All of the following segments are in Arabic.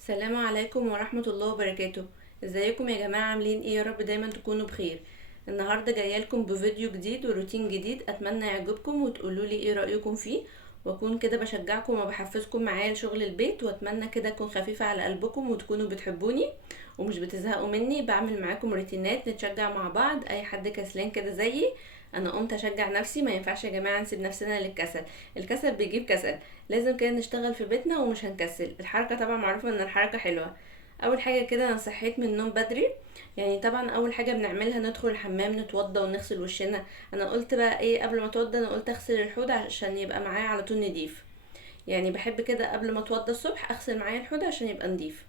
السلام عليكم ورحمة الله وبركاته. ازيكم يا جماعة؟ عاملين ايه؟ يا رب دايما تكونوا بخير. النهاردة جاية لكم بفيديو جديد وروتين جديد، اتمنى يعجبكم وتقولوا لي ايه رأيكم فيه، واكون كده بشجعكم وبحفزكم معايا لشغل البيت، واتمنى كده اكون خفيفة على قلبكم وتكونوا بتحبوني ومش بتزهقوا مني. بعمل معاكم روتينات نتشجع مع بعض. اي حد كسلان كده زيي انا قمت اشجع نفسي. ما ينفعش يا جماعة نسيب نفسنا للكسل، الكسل بيجيب كسل. لازم كده نشتغل في بيتنا ومش هنكسل. الحركة طبعا معروفة ان الحركة حلوة. اول حاجة كده انا صحيت من النوم بدري، يعني طبعا اول حاجة بنعملها ندخل الحمام نتوضى ونغسل وشنا. انا قلت بقى ايه قبل ما اتوضى؟ انا قلت اغسل الحوض عشان يبقى معايا على طول نضيف. يعني بحب كده قبل ما اتوضى الصبح اغسل معايا الحوض عشان يبقى نضيف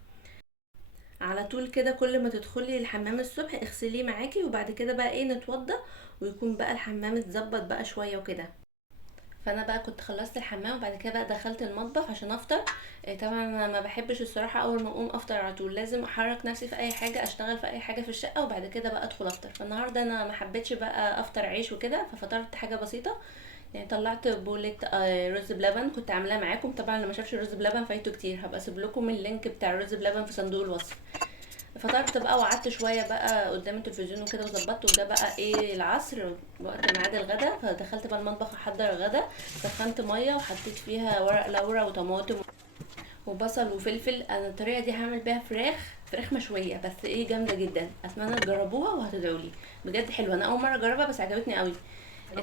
على طول. كده كل ما تدخلي الحمام الصبح اغسليه معاكي، وبعد كده بقى ايه نتوضى ويكون بقى الحمام اتظبط بقى شوية وكده. فانا بقى كنت خلصت الحمام وبعد كده بقى دخلت المطبخ عشان افطر. طبعا انا ما بحبش الصراحه اول ما اقوم افطر على طول، لازم احرك نفسي في اي حاجه، اشتغل في اي حاجه في الشقه وبعد كده بقى ادخل افطر. فالنهارده انا ما حبيتش بقى افطر عيش وكده، ففطرت حاجه بسيطه. يعني طلعت بولة رز بلبن كنت عاملاه معاكم. طبعا اللي ما شافش الرز بلبن فايته كتير، هبقى اسيب لكم اللينك بتاع الرز بلبن في صندوق الوصف. فطرت بقى وقعدت شويه بقى قدام التلفزيون وكده وظبطت، وجا بقى ايه العصر وقت ميعاد الغدا. فدخلت بقى المطبخ احضر الغدا. سخنت ميه وحطيت فيها ورق لورا وطماطم وبصل وفلفل. انا الطريقه دي هعمل بيها فراخ مشويه، بس ايه جامده جدا. اتمنى تجربوها وهتدعوا لي. بجد حلوه، انا اول مره اجربها بس عجبتني قوي.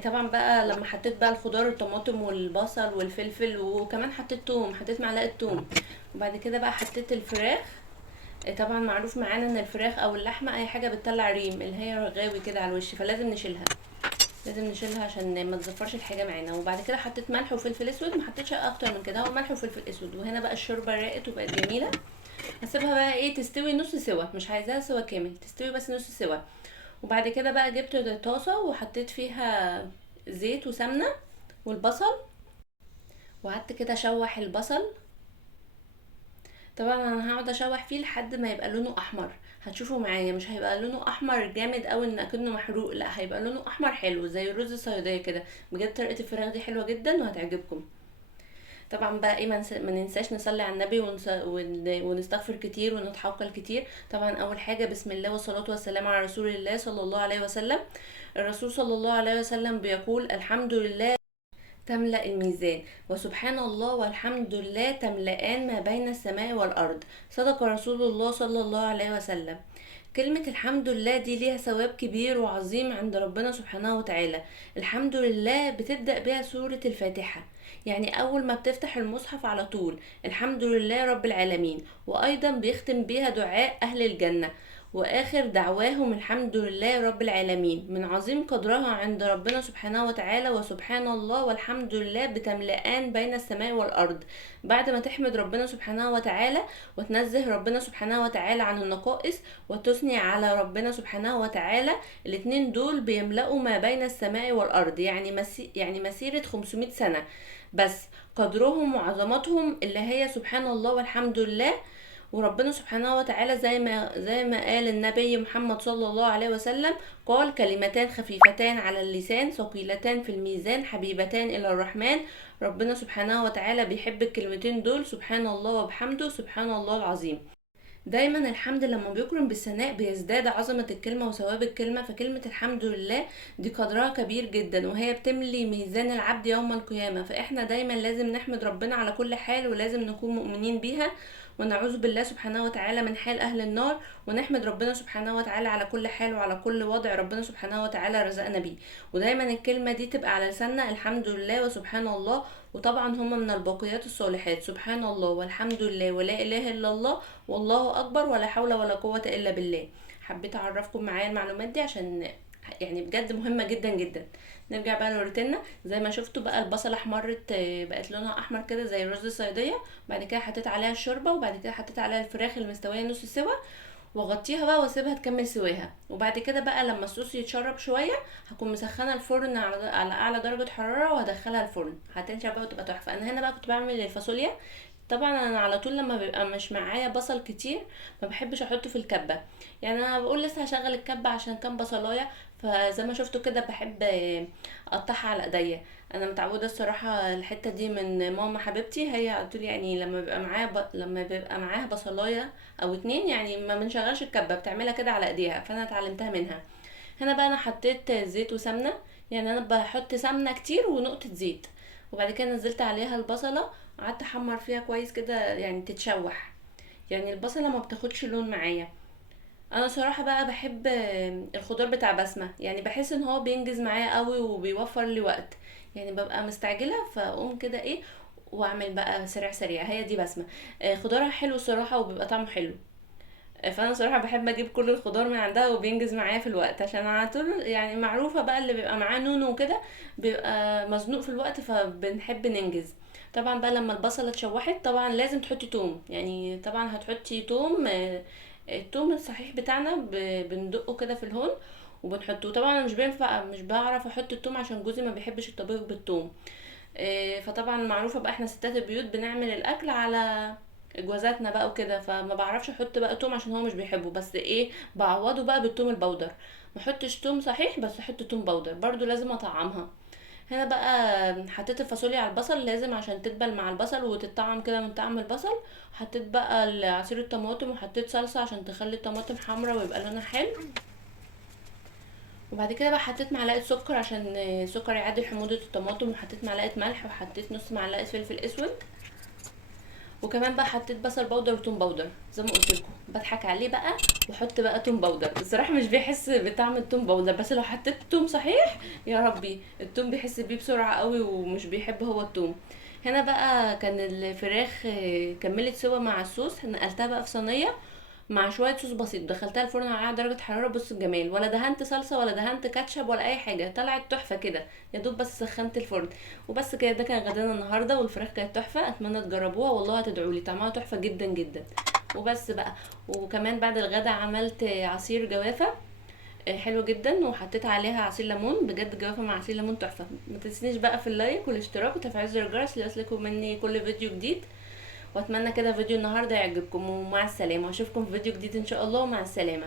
طبعا بقى لما حطيت بقى الخضار الطماطم والبصل والفلفل وكمان حطيت توم، حطيت معلقه توم. وبعد كده بقى حطيت الفراخ. طبعا معروف معانا ان الفراخ او اللحمه اي حاجه بتطلع ريم اللي هي رغاوي كده على الوش، فلازم نشيلها. لازم نشيلها عشان ما تزفرش الحاجه معانا. وبعد كده حطيت ملح وفلفل اسود، ما حطيتش اكتر من كده، هو ملح وفلفل اسود. وهنا بقى الشوربه راقت وبقت جميله. هسيبها بقى ايه تستوي نص سوا، مش عايزاها سوا كامل، تستوي بس نص سوا. وبعد كده بقى جبت طاسه وحطيت فيها زيت وسمنه والبصل، وقعدت كده اشوح البصل. طبعا انا هقعد اشوح فيه لحد ما يبقى لونه احمر. هتشوفوا معايا مش هيبقى لونه احمر جامد قوي ان اكنه محروق، لا هيبقى لونه احمر حلو زي الرز الصياديه كده. بجد طريقه الفراخ دي حلوه جدا وهتعجبكم. طبعا بقى ايه ما ننساش نصلي على النبي ونستغفر كتير ونتحوكل كتير. طبعا اول حاجه بسم الله والصلاه والسلام على رسول الله صلى الله عليه وسلم. الرسول صلى الله عليه وسلم بيقول الحمد لله تملأ الميزان، وسبحان الله والحمد لله تملأان ما بين السماء والأرض. صدق رسول الله صلى الله عليه وسلم. كلمة الحمد لله دي ليها ثواب كبير وعظيم عند ربنا سبحانه وتعالى. الحمد لله بتبدأ بها سورة الفاتحة، يعني أول ما بتفتح المصحف على طول الحمد لله رب العالمين. وأيضا بيختم بها دعاء أهل الجنة، واخر دعواهم الحمد لله رب العالمين. من عظيم قدرها عند ربنا سبحانه وتعالى، وسبحان الله والحمد لله بتملأان بين السماء والارض. بعد ما تحمد ربنا سبحانه وتعالى وتنزه ربنا سبحانه وتعالى عن النقائص وتثني على ربنا سبحانه وتعالى، الاتنين دول بيملأوا ما بين السماء والارض، يعني يعني مسيرة 500 سنة. بس قدرهم وعظمتهم اللي هي سبحان الله والحمد لله. وربنا سبحانه وتعالى زي ما قال النبي محمد صلى الله عليه وسلم، قال كلمتان خفيفتان على اللسان ثقيلتان في الميزان حبيبتان إلى الرحمن. ربنا سبحانه وتعالى بيحب الكلمتين دول، سبحان الله وبحمده سبحان الله العظيم. دايما الحمد لما بيقرن بالثناء بيزداد عظمة الكلمة وثواب الكلمة. فكلمة الحمد لله دي قدرها كبير جدا، وهي بتملي ميزان العبد يوم القيامة. فاحنا دايما لازم نحمد ربنا على كل حال، ولازم نكون مؤمنين بيها ونعوذ بالله سبحانه وتعالى من حال اهل النار. ونحمد ربنا سبحانه وتعالى على كل حال وعلى كل وضع ربنا سبحانه وتعالى رزقنا بيه. ودايما الكلمة دي تبقى على لساننا، الحمد لله وسبحان الله. وطبعا هما من الباقيات الصالحات سبحان الله والحمد لله ولا اله الا الله والله اكبر ولا حول ولا قوة الا بالله. حبيت اعرفكم معايا المعلومات دي عشان يعني بجد مهمة جدا جدا. نرجع بقى لروتيننا. زي ما شفتوا بقى البصل احمرت، بقت لونها احمر كده زي الرز الصيادية. بعد كده حطيت عليها الشوربة، وبعد كده حطيت عليها الفراخ المستوية نص سوا، واغطيها بقى واسيبها تكمل سواها. وبعد كده بقى لما الصوص يتشرب شويه هكون مسخنه الفرن على اعلى درجه حراره وهدخلها الفرن، هتنشف بقى وتبقى تحفه. انا هنا بقى كنت بعمل الفاصوليا. طبعا انا على طول لما بيبقى مش معايا بصل كتير ما بحبش احطه في الكبه. يعني انا بقول لسه هشغل الكبه عشان كام بصلايه، فزي ما شفتوا كده بحب اقطعها على ايديا. انا متعوده الصراحه الحته دي من ماما حبيبتي، هي على طول يعني لما بيبقى معاها بصلايه او اتنين، يعني ما بنشغلش الكبه، بتعملها كده على ايديها، فانا اتعلمتها منها. هنا بقى انا حطيت زيت وسمنه، يعني انا بحط سمنه كتير ونقطه زيت، وبعد كده نزلت عليها البصله، قعدت احمر فيها كويس كده يعني تتشوح، يعني البصله ما بتاخدش لون معايا. انا صراحة بقى بحب الخضار بتاع بسمة، يعني بحس ان هو بينجز معايا قوي وبيوفر لي وقت، يعني ببقى مستعجلة فاقوم كده ايه واعمل بقى سريع سريع. هي دي بسمة، خضارها حلو الصراحة وبيبقى طعمه حلو. فانا صراحة بحب اجيب كل الخضار من عندها وبينجز معايا في الوقت، عشان على طول يعني معروفة بقى اللي بيبقى معاه نونو وكده بيبقى مزنوق في الوقت، فبنحب ننجز. طبعا بقى لما البصلة اتشوحت طبعا لازم تحطي توم، يعني طبعا هتحطي توم، التوم الصحيح بتاعنا بندقه كده في الهون وبنحطه. طبعا انا مش بعرف احط التوم عشان جوزي ما بيحبش الطبيخ بالتوم. فطبعا معروفه بقى احنا ستات البيوت بنعمل الاكل على جوازاتنا بقى وكده، فما بعرفش احط بقى توم عشان هو مش بيحبه، بس ايه بعوضه بقى بالتوم البودر. ما احطش توم صحيح بس احط توم بودر، برضو لازم اطعمها. هنا بقى حطيت الفاصوليا على البصل لازم عشان تدبل مع البصل وتتطعم كده من طعم البصل. حطيت بقى عصير الطماطم وحطيت صلصة عشان تخلي الطماطم حمرا ويبقى لونها حلو. وبعد كده بقى حطيت معلقة سكر عشان السكر يعدل حموضة الطماطم، وحطيت معلقة ملح وحطيت نص معلقة فلفل اسود. وكمان بقى حطيت بصل بودر وتوم بودر زي ما قلت لكم، بضحك عليه بقى واحط بقى توم بودر. الصراحه مش بيحس بطعم التوم بودر، بس لو حطيت توم صحيح يا ربي التوم بيحس بيه بسرعه قوي ومش بيحب هو التوم. هنا بقى كان الفراخ كملت سوا مع الصوص، نقلتها بقى في صينيه مع شويه صوص بسيط، دخلتها الفرن على درجه حراره. بص الجمال، ولا دهنت صلصه ولا دهنت كاتشب ولا اي حاجه، طلعت تحفه كده. يا دوب بس سخنت الفرن وبس كده. ده كان غدانا النهارده والفراخ كانت تحفه، اتمنى تجربوها والله هتدعولي، طعمها تحفه جدا جدا. وبس بقى. وكمان بعد الغدا عملت عصير جوافه حلو جدا، وحطيت عليها عصير ليمون، بجد جوافه مع عصير ليمون تحفه. ما تنسينيش بقى في اللايك والاشتراك وتفعيل زر الجرس ليصلكم مني كل فيديو جديد. واتمنى كده فيديو النهارده يعجبكم، ومع السلامه، واشوفكم في فيديو جديد ان شاء الله، ومع السلامه.